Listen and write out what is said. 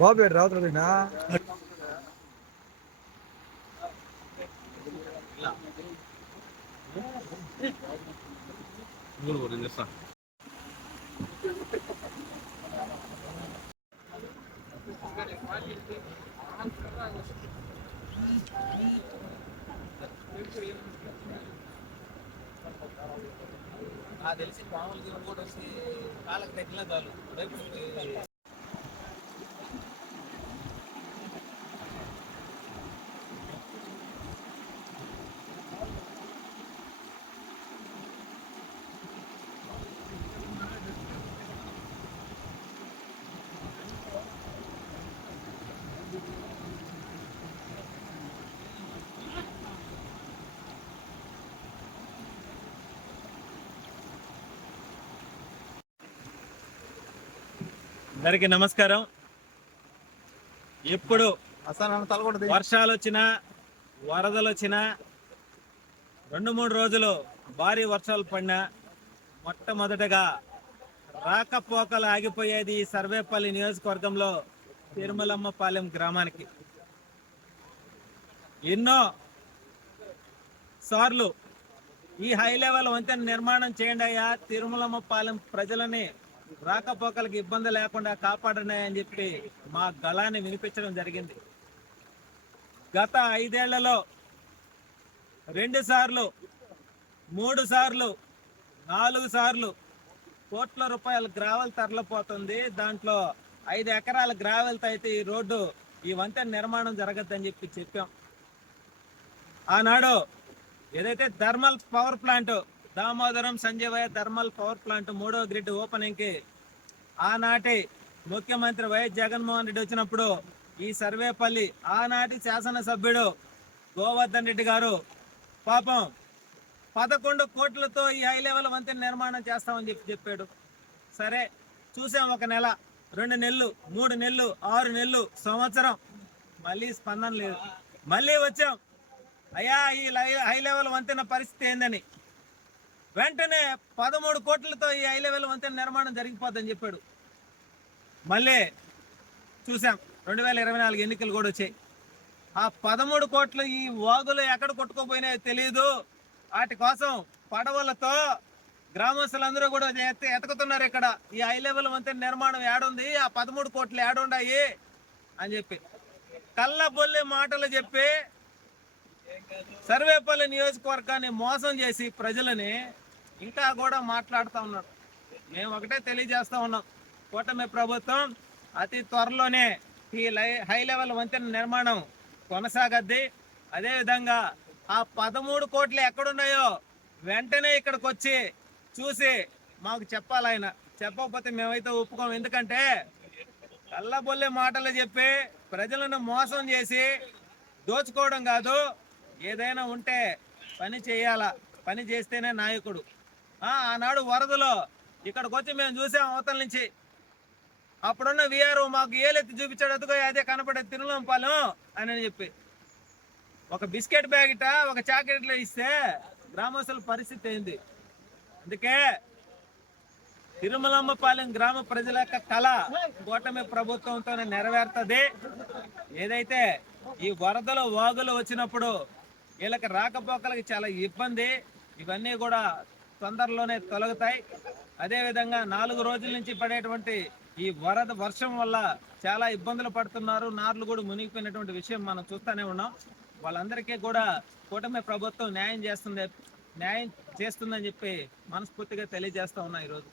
బాబు ఏడు రావుతుందినా నాకు తెలిసి పాములు కూడా వచ్చి కాళ్ళకి తగ్గిన చాలు. రేపు అందరికీ నమస్కారం. ఎప్పుడు అసలు వర్షాలు వచ్చినా వరదలు వచ్చినా రెండు మూడు రోజులు భారీ వర్షాలు పడినా మొట్టమొదటగా రాకపోకలు ఆగిపోయేది ఈ సర్వేపల్లి నియోజకవర్గంలో తిరుమలమ్మపాలెం గ్రామానికి. ఎన్నో సార్లు ఈ హై లెవెల్ వంతెన నిర్మాణం చేయండి అయ్యా. తిరుమలమ్మపాలెం ప్రజలని రాకపోకలకు ఇబ్బంది లేకుండా కాపాడండి చెప్పి మా గళాన్ని వినిపించడం జరిగింది. గత ఐదేళ్ళలో రెండు సార్లు మూడు సార్లు నాలుగు సార్లు కోట్ల రూపాయల గ్రావెల్ తరలిపోతుంది. దాంట్లో ఐదు ఎకరాల గ్రావెల్తో అయితే ఈ రోడ్డు ఈ వంతెన నిర్మాణం జరగద్దని చెప్పి చెప్పాం. ఆనాడు ఏదైతే thermal power plant Damodaram Sanjeevaiah thermal power plant మూడో గ్రిడ్ ఓపెనింగ్కి ఆనాటి ముఖ్యమంత్రి వైఎస్ జగన్మోహన్ రెడ్డి వచ్చినప్పుడు ఈ సర్వేపల్లి ఆనాటి శాసనసభ్యుడు గోవర్ధన్ రెడ్డి గారు పాపం పదకొండు కోట్లతో ఈ హై లెవెల్ వంతెన నిర్మాణం చేస్తామని చెప్పి చెప్పాడు. సరే చూసాం ఒక నెల రెండు నెలలు మూడు నెలలు ఆరు నెలలు సంవత్సరం. మళ్ళీ స్పందన లేదు. మళ్ళీ వచ్చాం. అయ్యా ఈ హై లెవెల్ వంతెన పరిస్థితి ఏందని? వెంటనే పదమూడు కోట్లతో ఈ హై లెవెల్ వంతెన నిర్మాణం జరిగిపోద్దని చెప్పాడు. మళ్ళీ చూసాం రెండు వేల ఇరవై నాలుగు ఎన్నికలు కూడా వచ్చాయి. ఆ పదమూడు కోట్లు ఈ వాగులు ఎక్కడ కొట్టుకోపోయినాయో తెలియదు వాటి కోసం పడవలతో గ్రామస్తులందరూ కూడా ఎతకుతున్నారు ఇక్కడ. ఈ హై లెవెల్ వంతెన నిర్మాణం ఏడుంది ఆ పదమూడు కోట్లు ఏడుండాయి అని చెప్పి. కళ్ళబొల్లి మాటలు చెప్పి సర్వేపల్లి నియోజకవర్గాన్ని మోసం చేసి ప్రజలని ఇంకా కూడా మాట్లాడుతూ ఉన్నారు మేము ఒకటే తెలియజేస్తూ ఉన్నాం. కూటమి ప్రభుత్వం అతి త్వరలోనే ఈ లై హై లెవెల్ వంతెన నిర్మాణం కొనసాగద్ది. అదేవిధంగా ఆ పదమూడు కోట్లు ఎక్కడున్నాయో వెంటనే ఇక్కడికి వచ్చి చూసి మాకు చెప్పాలి ఆయన. చెప్పకపోతే మేమైతే ఒప్పుకోం. ఎందుకంటే కళ్ళబొల్లే మాటలు చెప్పి ప్రజలను మోసం చేసి దోచుకోవడం కాదు. ఏదైనా ఉంటే పని చేయాలా? పని చేస్తేనే నాయకుడు. ఆనాడు వరదలో ఇక్కడికి వచ్చి మేము చూసాం అవతల నుంచి. అప్పుడున్న విఆర్ మాకు ఏలెత్తి చూపించాడు అదిగో అదే కనపడే తిరులంపాలెం అని చెప్పి. ఒక బిస్కెట్ ప్యాకెట్ ఒక చాక్లెట్లో ఇస్తే గ్రామస్తుల పరిస్థితి అయింది అందుకే తిరుమలమ్మపాలెం గ్రామ ప్రజల యొక్క కళ కూటమి ప్రభుత్వంతోనే నెరవేరుతుంది. ఏదైతే ఈ వరదలు వాగులు వచ్చినప్పుడు వీళ్ళకి రాకపోకలకి చాలా ఇబ్బంది. ఇవన్నీ కూడా తొందరలోనే తొలగుతాయి. అదేవిధంగా నాలుగు రోజుల నుంచి పడేటువంటి ఈ వరద వర్షం వల్ల చాలా ఇబ్బందులు పడుతున్నారు. నార్లు కూడా మునిగిపోయినటువంటి విషయం మనం చూస్తూనే ఉన్నాం. వాళ్ళందరికీ కూడా కూటమి ప్రభుత్వం న్యాయం చేస్తుంది న్యాయం చేస్తుందని చెప్పి మనస్ఫూర్తిగా తెలియజేస్తా ఉన్నా ఈరోజు.